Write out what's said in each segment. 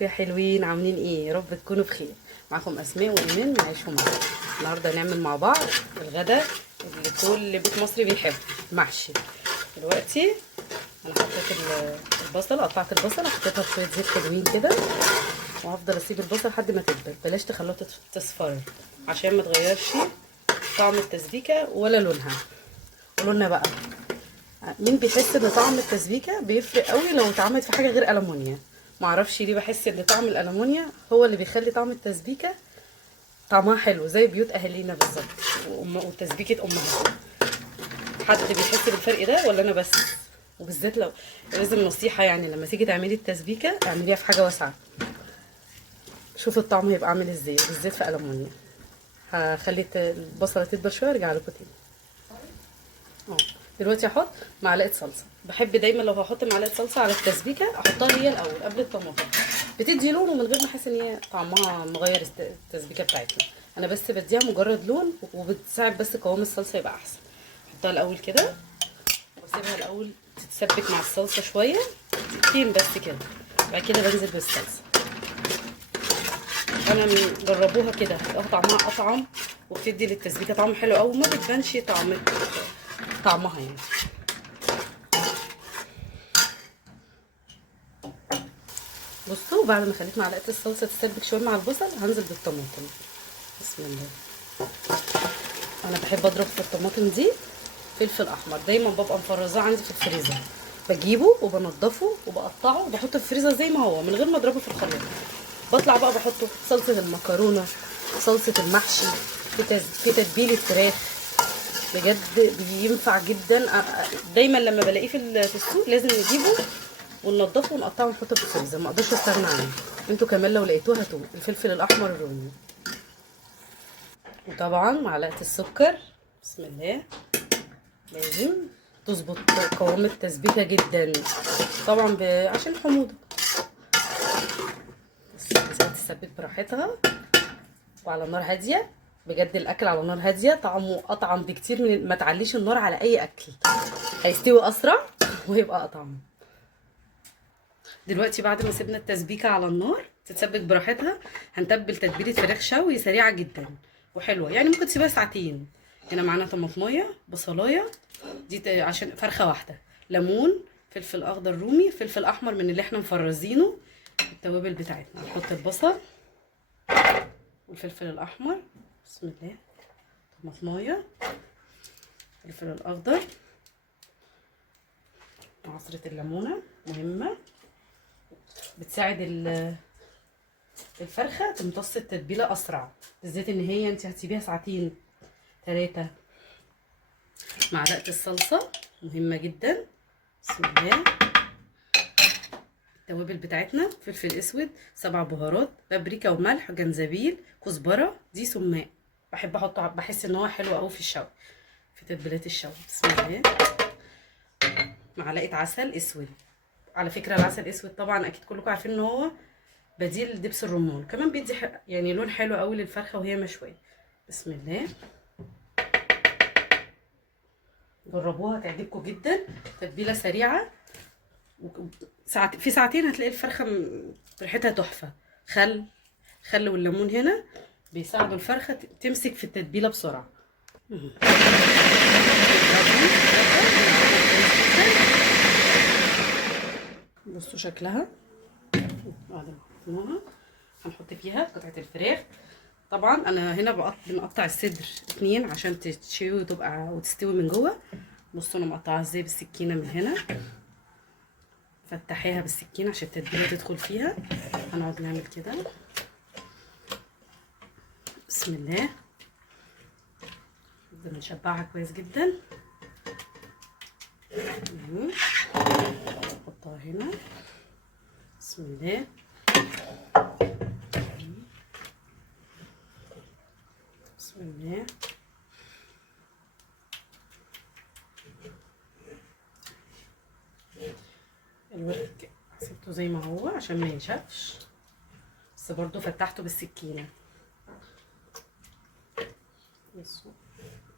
ازيكم يا حلوين؟ عاملين ايه؟ يا رب تكونوا بخير. معاكم اسماء وايمان معيشوا معانا. النهارده هنعمل مع بعض الغدا اللي كل بيت مصري بيحبه، محشي. دلوقتي انا حطيت البصل، قطعت البصل حطيتها في شويه زيت حلوين كده، وهفضل اسيب البصل لحد ما تدبل. بلاش تخلوها تصفر عشان ما تغيرش طعم التسبيكه ولا لونها. قولولنا بقى، مين بيحس ان طعم التسبيكه بيفرق قوي لو اتعملت في حاجه غير ألمونيا؟ معرفش ليه بحس ان طعم الألمونيا هو اللي بيخلي طعم التسبيكه طعمها حلو زي بيوت اهالينا بالظبط وتسبيكه امهاتنا. حد بيحس بالفرق ده ولا انا بس؟ وبالذات لو لازم نصيحه، يعني لما تيجي تعملي التسبيكه اعمليها في حاجه واسعه، شوفي الطعم هيبقى عامل ازاي، بالذات في ألمونيا. هخلي البصله تدبل شويه وارجع لكم تاني. دلوقتي هحط معلقه صلصه. بحب دايما لو هحط معلقه صلصه على التسبيكه احطها هي الاول قبل الطماطم، بتدي لون ومن غير ما احس ان هي طعمها مغير التسبيكه بتاعتنا. انا بس بديها مجرد لون وبتساعد بس قوام الصلصه يبقى احسن. احطها الاول كده واسيبها الاول تتسبك مع الصلصه شويه دقيقتين بس كده، بعد كده بنزل بالصلصه. انا جربوها كده هتلاقوها طعمها اطعم وبتدي للتسبيكه طعم حلو قوي، وما بتبانش طعمها يعني. بصوا، بعد ما خليت معلقه الصلصه تتسبك شويه مع البصل هنزل بالطماطم. بسم الله. انا بحب اضرب في الطماطم دي فلفل احمر، دايما ببقى مفرزاه عندي في الفريزر، بجيبه وبنضفه وبقطعه وبحطه في الفريزر زي ما هو من غير ما اضربه في الخلاط. بطلع بقى بحطه في صلصه المكرونه، صلصه المحشي، في تتبيله فراخ. بجد بينفع جدا. دايما لما بلاقيه في السوق لازم نجيبه وننضفه ونقطعه ونحطه في الفريزر، ما اقدرش استغنى عنه. انتوا كمان لو لقيتوه هاتوه. الفلفل الاحمر الرومي، وطبعا معلقه السكر. بسم الله. لازم تظبط قوام التسبيكه جدا طبعا عشان الحموضه، بس تسبك براحتها وعلى نار هاديه. بجد الاكل على نار هاديه طعمه اطعم بكتير من ما تعليش النار على اي اكل، هيستوي اسرع ويبقى اطعم. دلوقتي بعد ما سيبنا التسبيكه على النار تتسبك براحتها، هنتبل تتبيله فراخ شوي سريعه جدا وحلوه، يعني ممكن تسيبها ساعتين. هنا معانا طماطمايه، بصلايه، دي عشان فرخه واحده، ليمون، فلفل اخضر رومي، فلفل احمر من اللي احنا مفرزينه، التوابل بتاعتنا. نحط البصل والفلفل الاحمر. بسم الله. طماطمايه، الفلفل الاخضر، وعصره الليمونه مهمه، بتساعد الفرخه تمتص التتبيله اسرع، بالذات ان هي انت هتسيبيها ساعتين 3. معلقه الصلصه مهمه جدا. بسم الله. التوابل بتاعتنا فلفل اسود، 7 بهارات، بابريكا وملح، جنزبيل، كزبره، دي سماق. بحب احطه، بحس ان هو حلو قوي في الشوي، في تتبيلات الشوي. بسم الله. معلقه عسل اسود. على فكره العسل الاسود طبعا اكيد كلكم عارفين ان هو بديل دبس الرمان، كمان بيدي يعني لون حلو قوي للفرخه وهي مشويه. بسم الله. جربوها هتعجبكم جدا، تتبيله سريعه في ساعتين هتلاقي الفرخه ريحتها تحفه. خل والليمون هنا بيساعدوا الفرخه تمسك في التتبيله بسرعه. بصوا شكلها بعد ما حطيناها هنحط فيها قطعه الفراخ. طبعا انا هنا بنقطع الصدر 2 عشان تتشوي وتستوي من جوه. بصوا انا مقطعاها ازاي بالسكينه من هنا، فتحيها بالسكينه عشان التتبيله تدخل فيها. هنقعد نعمل كده. بسم الله. نبدا نشبعها كويس جدا. نحطها هنا. بسم الله. بسم الله. الورك سبته زي ما هو عشان ما ينشفش، بس برضو فتحته بالسكينه.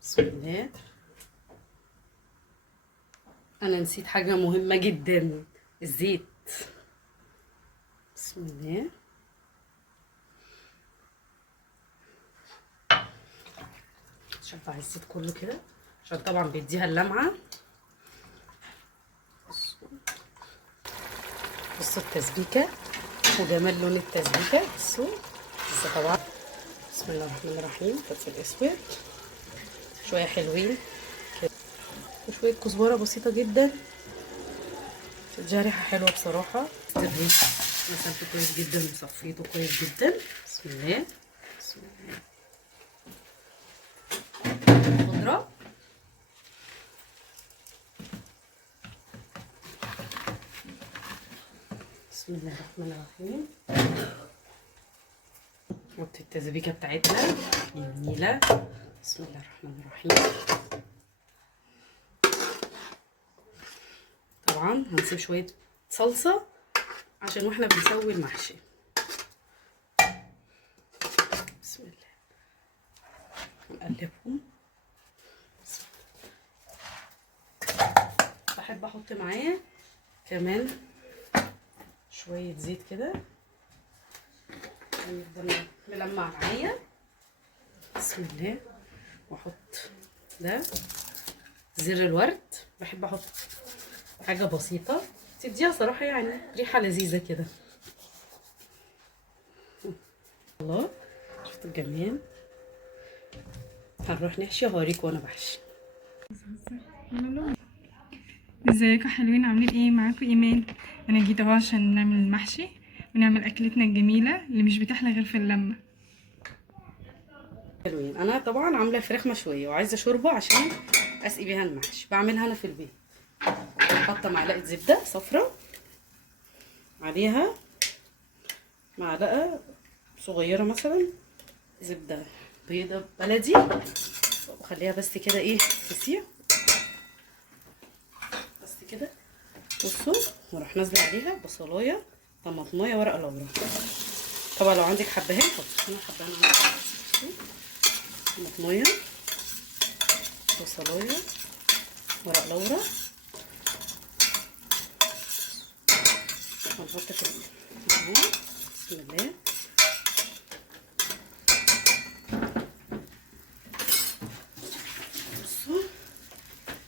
بسم الله. انا نسيت حاجه مهمه جدا، الزيت. بسم الله. شبع الزيت كله كده عشان طبعا بيديها اللمعه. بصوا التسبيكه وجمال لون التسبيكه. بصوا لسه طبعا. بسم الله الرحمن الرحيم. فلفل اسود شويه حلوين كده وشويه كزبره بسيطه جدا تديها ريحه حلوه بصراحه. الريش غسلته كويس جدا وصفيته كويس جدا. بسم الله. بسم الله. خضره بسم الله الرحمن الرحيم. نحط التسبيكه بتاعتنا جميله. بسم الله الرحمن الرحيم. طبعا هنسيب شويه صلصه عشان واحنا بنسوي المحشي. بسم الله. نقلبهم. بحب احط معاه كمان شويه زيت كده يفضل ملمع معايا. بسم الله. واحط ده زر الورد. بحب احط حاجه بسيطه تديها صراحه يعني ريحه لذيذه كده. الله شفتوا الجمال. هنروح نحشي وهوريكم وانا بحشي. ازيكم حلوين؟ عاملين ايه؟ معاكم ايمان. انا جيت اهو عشان نعمل المحشي ونعمل اكلتنا الجميله اللي مش بتحلى غير في اللمه. حلوين. انا طبعا عامله فراخ مشويه وعايزه شوربه عشان اسقي بيها المحشي. بعملها انا في البيت. حاطه معلقه زبده صفراء عليها معلقه صغيره مثلا زبده بيضه بلدي وخليها بس كده ايه تسيح بس كده. بصوا واروح نازله عليها بصلايه طماطمايه ورق لورا. طبعا لو عندك حبهان حطي. انا حبهان طماطمايه بصلايه ورق لورا. هنحط في بسم الله. بصوا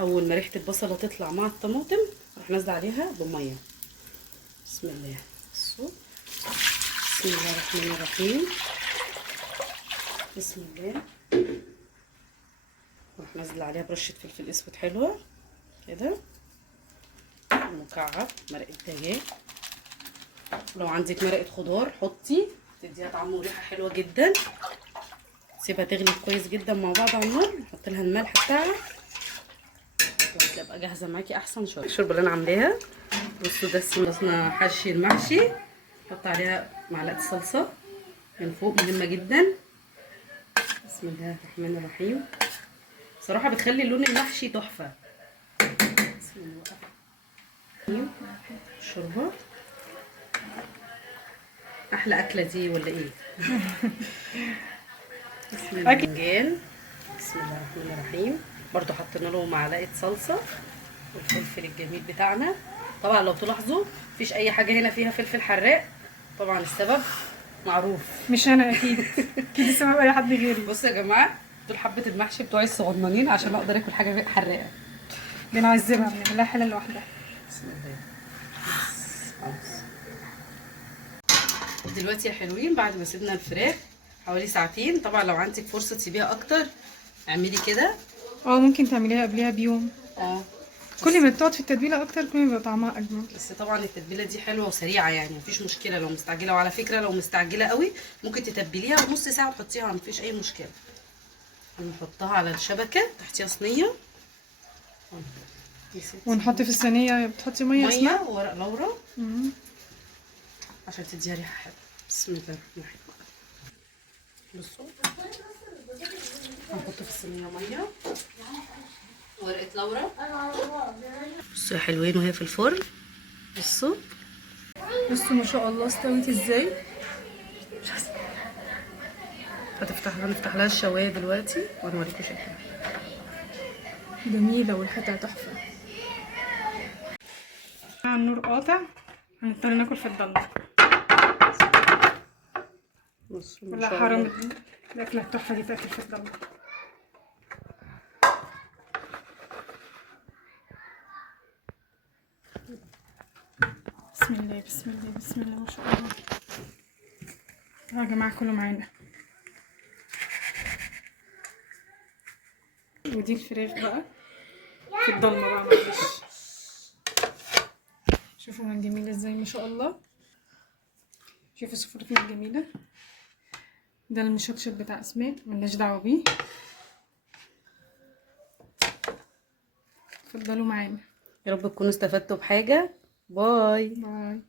اول ما ريحه البصله تطلع مع الطماطم اروح نازله عليها بميه. بسم الله. بصوا بسم الله الرحمن الرحيم. بسم الله. اروح نازله عليها برشه فلفل اسود حلوه كده مكعب مرقه دجاج. لو عندك مرقه خضار حطي تديها طعم وريحه حلوه جدا. سيبها تغلي كويس جدا مع بعض على النار. نحط لها الملح بتاعها وتبقى جاهزه معاكي احسن شويه. الشوربه اللي انا عاملاها بصوا ده خلصنا حشي المحشي. نحط عليها معلقه صلصه من فوق مهمه جدا. بسم الله الرحمن الرحيم. بصراحه بتخلي لون المحشي تحفه. بسم الله الرحمن الرحيم. الشوربه احلى اكله دي ولا ايه؟ بسم الله. الباذنجان بسم الله الرحمن الرحيم. برضو حطينا له معلقه صلصه والفلفل الجميل بتاعنا. طبعا لو تلاحظوا مفيش اي حاجه هنا فيها فلفل حراق. طبعا السبب معروف. مش انا اكيد. اكيد السبب اي حد غيري. بصوا يا جماعه دول حبه المحشي بتوعي الصغننين عشان اقدر اكل حاجه حراقه. بنعذبها بنعملها حله لوحدها. بسم الله. دلوقتي يا حلوين بعد ما سيبنا الفراخ حوالي ساعتين. طبعا لو عندك فرصه تسيبيها اكتر اعملي كده. ممكن تعمليها قبلها بيوم. كل ما بتقعد في التتبيله اكتر كل ما بيبقى طعمها اجمل. بس طبعا التتبيله دي حلوه وسريعه يعني مفيش مشكله لو مستعجله. وعلى فكره لو مستعجله قوي ممكن تتبليها ونص ساعه وتحطيها مفيش اي مشكله. هنحطها على الشبكه تحتيها صينيه ونحط في الصينيه. بتحطي ميه وورق لورا عشان تديها ريحه حلوه. بسم الله الرحمن الرحيم. بصوا هنحط في الصينيه ميه ورقه لورا. بصوا يا حلوين وهي في الفرن. بصوا ما شاء الله استوت ازاي. هنفتح لها الشوايه دلوقتي وانا اوريكم شكلها. جميله والحته تحفه. النور قاطع هنضطر ناكل في الضلمه. بصوا ما لا شاء حرام، الله. الاكله التحفه دي تاكل في الضلمه. بسم الله بسم الله بسم الله ما شاء الله. يا جماعه كلوا معانا. ودي الفراخ بقى في الضلمه بقى، معلش. شوفوا من جميله ازاي ما شاء الله. شوفوا سفرتنا الجميله. ده المشطشط بتاع اسماء، ملناش دعوه بيه. اتفضلوا معانا. يا رب تكونوا استفدتوا بحاجة. باي. باي.